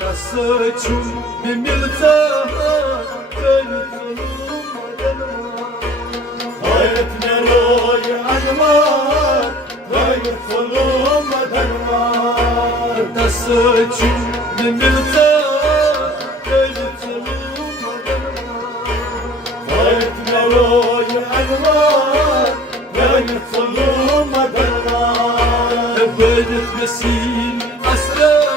Saçım bir milta Hayret neroy anmar Gayet solum adarmar Da saçım bir milta Hayret neroy anmar Gayet solum adarmar Böyle mesil asrar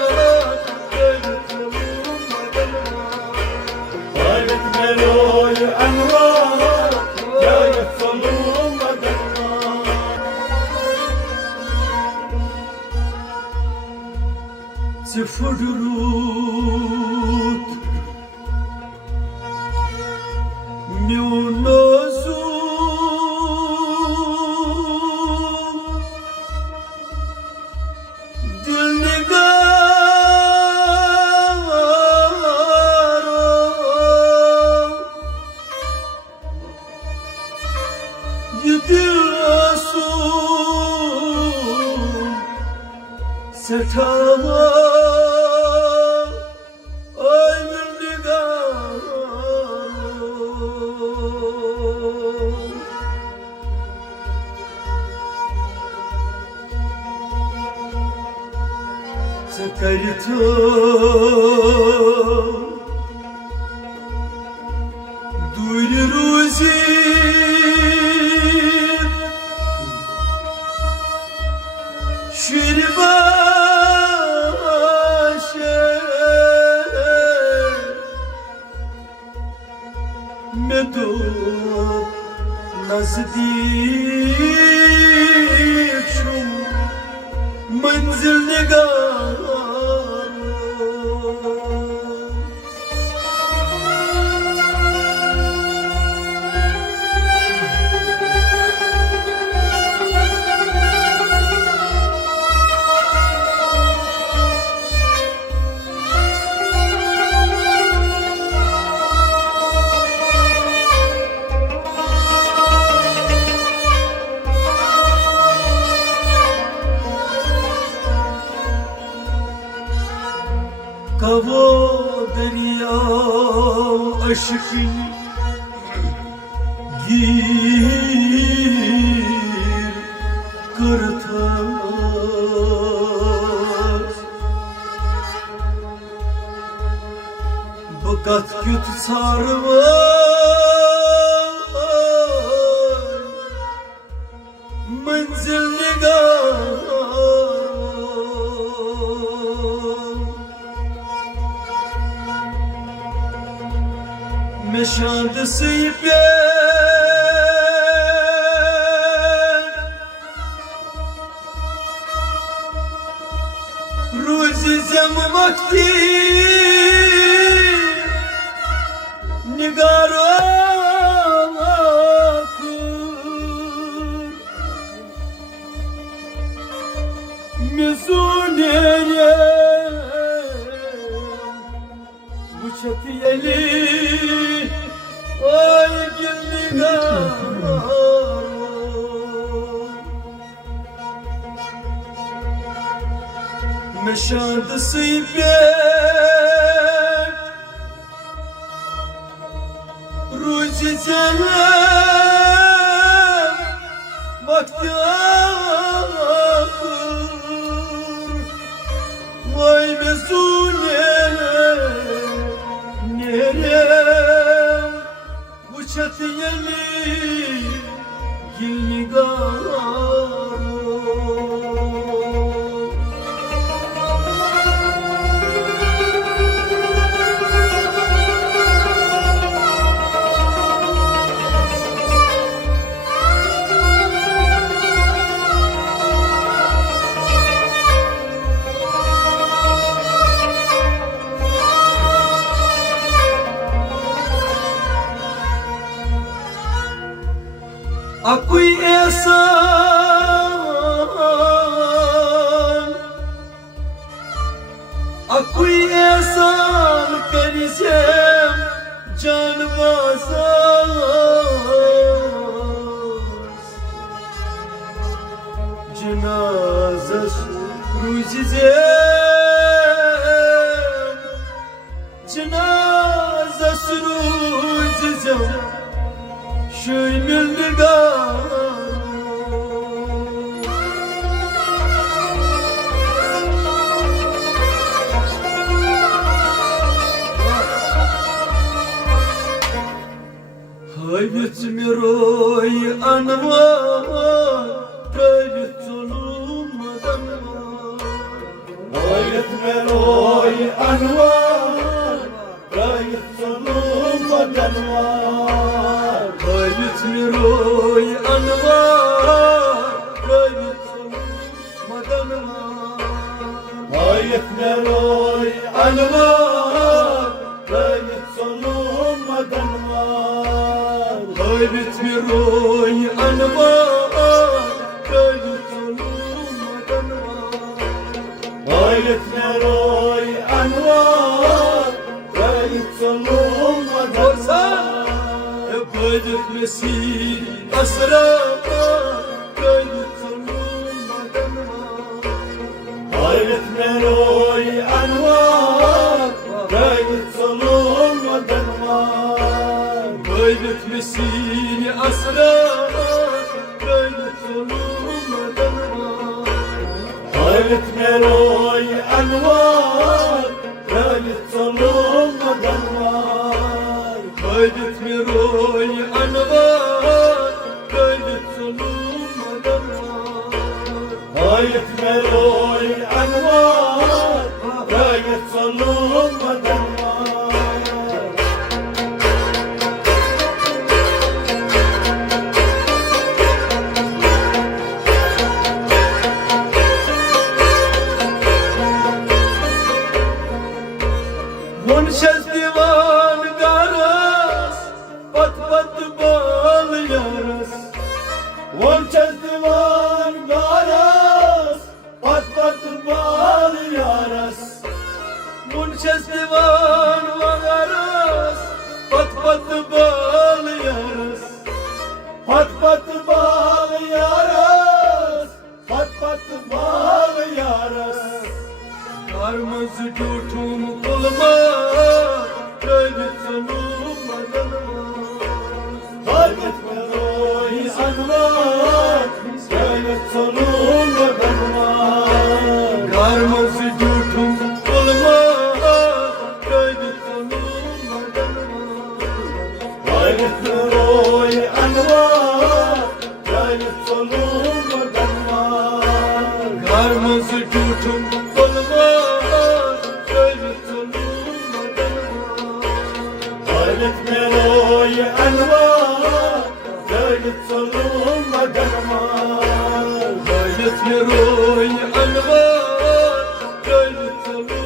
Hayret neroy anmar Gayet solum adarmar Sıfırut Miunozu Sertama ay nigar Sakarita Duri Ruzi Şirba Medo नजदीक şum मंजिल निगार Kavo derya aşkı gir kırtas Bakat küt sarvar Menzil nigar Meşand sıyıpler Ruzi zem vakti Nigar akır Mezunere Bu çatiyeli Ay gilligar Meşand sıyıpler Ruzi zem vakti akır Vay mezunere nere Bu çatiyeli gilligar Akui esan perizem canvazaz Cenazes ruzizem شوي من النقار هاي بتمروي أنوار رايت ظلوم دمار راية مروي أنوار راية ظلوم ودنوار هاي بتمروي أنوار رايت ظلوم دمار راية مروي أنوار راية ظلوم ودنوار هاي بتمروي أنوار رايت ظلوم دمار راية مروي أنوار راية ظلوم ودنوار بدك مسير أسرار رايت ظلوم دمار راية مروي أنوار راية ظلوم ودنوار بدك مسير أسرار رايت ظلوم دمار راية مروي أنوار راية ظلوم ودنوار بدك مروي أنوار رايت ظلوم دمار راية مروي أنوار راية ظلوم ودنوار منشز ديوان قرص بط بط بال يرس وانشز ديوان قارس بط بط بال يارس منشز ديوان وغرس بط بط بال يرس بط بط بال يارس بط بط بال يارس Karmaz götüm kulma Raybet zanum راية مروي أنوار راية ظلوم ودنوار Karmaz götüm kulma Raybet zanum راية مروي أنوار راية ظلوم ودنوار Karmaz götüm kulma Raybet zanum راية مروي أنوار راية ظلوم ودنوار Raybet meroy anvar Raybet zanum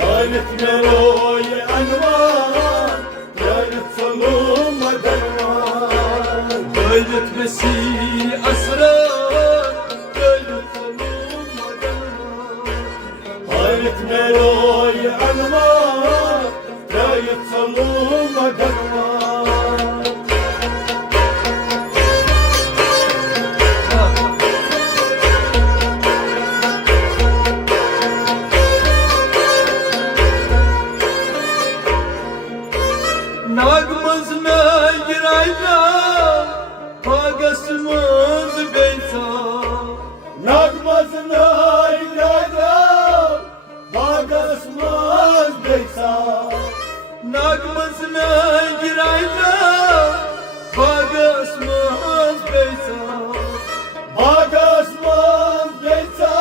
راية مروي أنوار راية ظلوم ودنوار Raybet mesih asrar Raybet zanum راية مروي أنوار راية ظلوم ودنوار Nagmaz meyrayda Pagasmaz beyta نغمزنا إلى باقسماز بيسا Nagmaz meyrayda Pagasmaz beyta باقسماز بيسا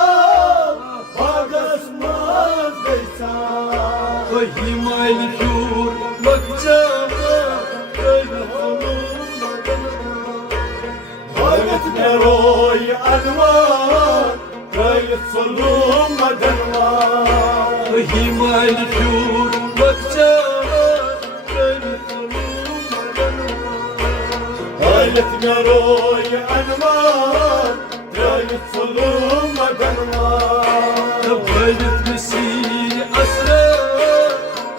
باقسماز بيسا Himayl kür bakcama Raybet zanum راية مروي أنوار راية ظلوم ودنوار Himayl kür bakcama Raybet zanum راية مروي أنوار راية ظلوم ودنوار Raybet mesih asrar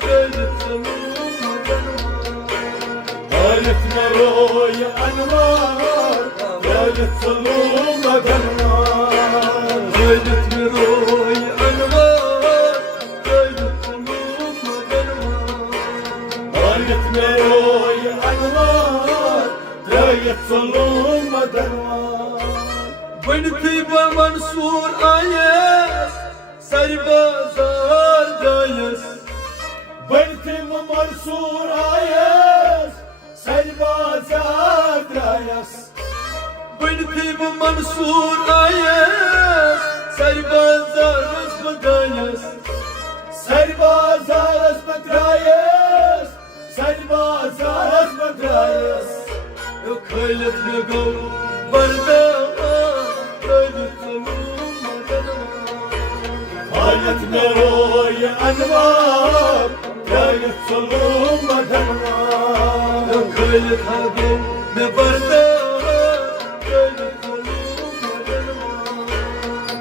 Raybet zanum راية مروي أنوار راية ظلوم ودنوار Raybet meroy anvar Raybet zanum راية مروي أنوار بنتي بمنصور آيس سربازار دايس بنتي بمنصور آيس سربازار دايس بنتي بمنصور آيس سربازار دايس سربازار دايس سربازار دايس خيلت لقو بردا خالد مروي أنوار راية صلوم دنوار خيلت هاقو نبردا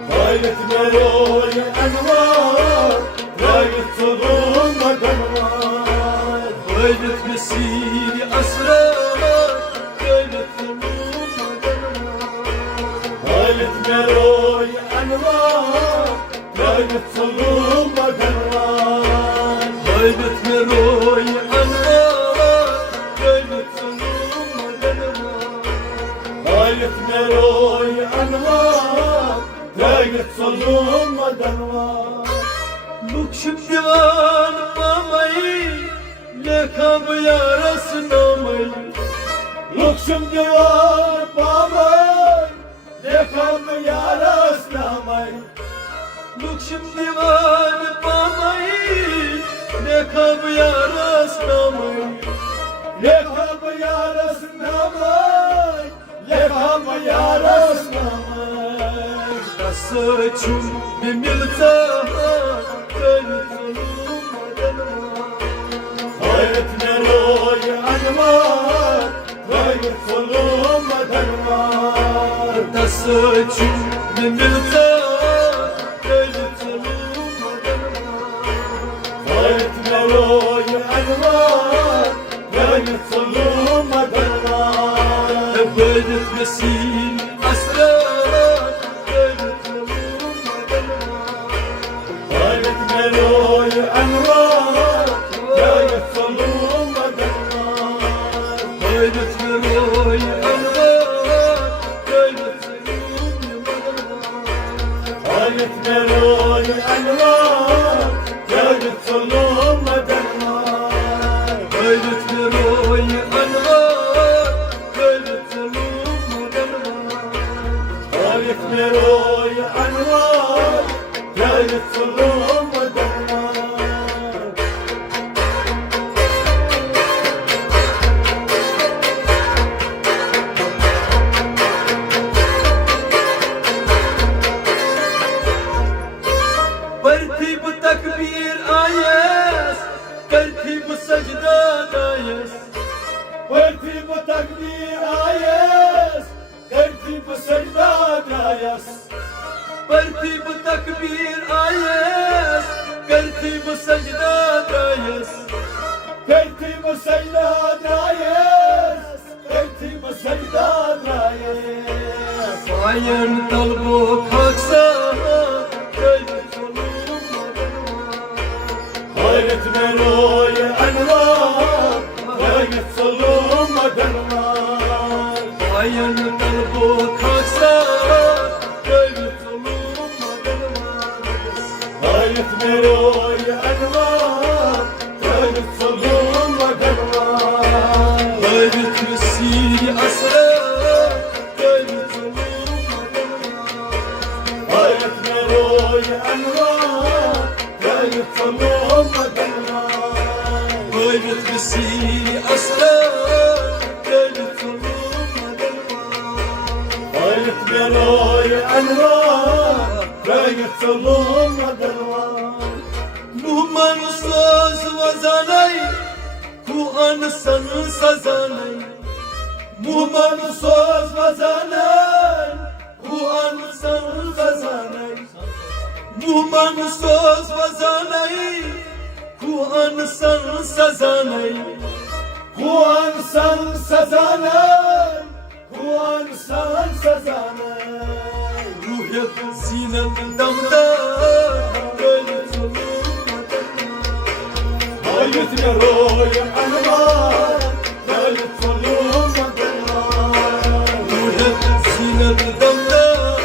خالد مروي أنوار راية صلوم دنوار خيلت مسيري أسرار خيلت خالد مروي أنوار راية صلوم دنوار خيلت مروي أنوار خيلت خالد مروي أنوار راية صلوم دنوار لوكشم ديوان مامي لكم يا رسنامي لوكشم ديوان باباي لكم يا رسنامي لوكشم ديوان مامي لكم يا رسنامي لكم يا رسنامي لكم يا رسنامي قصتشم بملتها راية مروي أنوار راية صلوم دنوار قصتشم بملتها راية مروي أنوار راية صلوم دنوار بدت مسيل أسرار راية مروي أنوار راية صلوم دنوار بدت مروي أنوار راية مروي أنوار راية صلوم دنوار بدت مروي أنوار راية مروي أنوار راية صلوم دنوار برتب تكبير آيس ترتيب سجدة آيس ترتيب تكبير آيس ترتيب سجدة آيس برتب تكبير آيس ترتيب سجدة آيس ترتيب سجدة آيس ترتيب سجدة آيس عين طلبك أكسر راية مروي أنوار راية صلوم دنوار عين طلبك أكسر راية مروي أنوار راية صلوم دنوار غيرت مسيري أسرار راية مروي أنوار راية صلوم دنوار غيرت مسيري أسرار راية مروي أنوار راية صلوم دنوار نومان ساز وزاني كوان سن سزاني مومن سوز وزنان كوان سن سزاني نومان ساز وزاني كوان سن سزاني خوان سن سزانان خوان سن سزانان روحك زينة دمدار راية مروي أنوار راية صلوم دنوار روحك زينة دمدار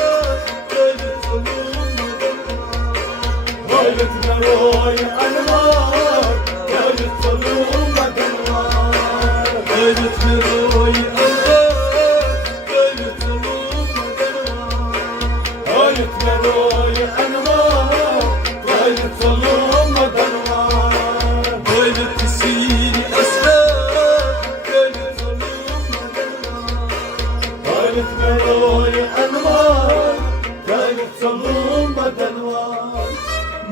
Gayret meroy anvar Gayret solunmadan var Gayret meroy anvar Gayret solunmadan var Gayret meroy anvar Gayret solunmadan var Gayret siri asrar Gayret solunmadan var Gayret meroy anvar Gayret solunmadan var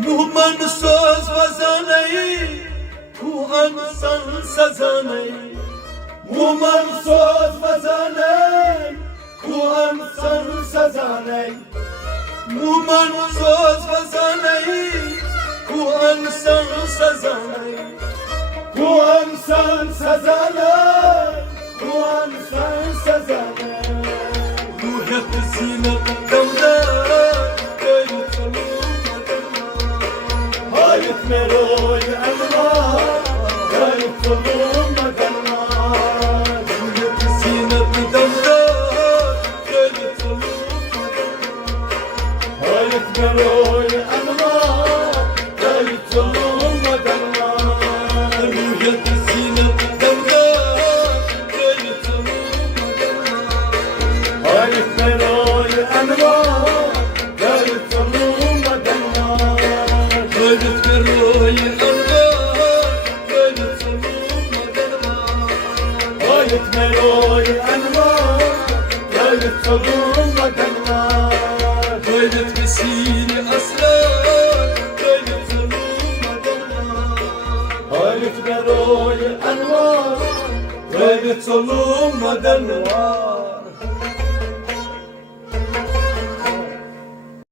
Muhman söz vazanayı Kuan san sazanayı Muman söz vazanay Kuan san sazanay Muhman söz vazanayı Kuan san sazanayı Kuan san sazanay Kuan san sazanay Ruhiyat zinet damdar Gayret solunmadan var Hayret meroy anvar Gayret solunmadan var Ruhiyat zinet damdar Gayret solunmadan var Hayret meroy anvar Gayret solunmadan var Ruhiyat zinet damdar Gayret solunmadan var Hayret meroy anvar Gayret solunmadan var Gayret meroy anvar Gayret solunmadan var Gayret meroy anvar Gayret solunmadan var Gayret vesile asrar Gayret solunmadan var Hayret meroy anvar Gayret solunmadan var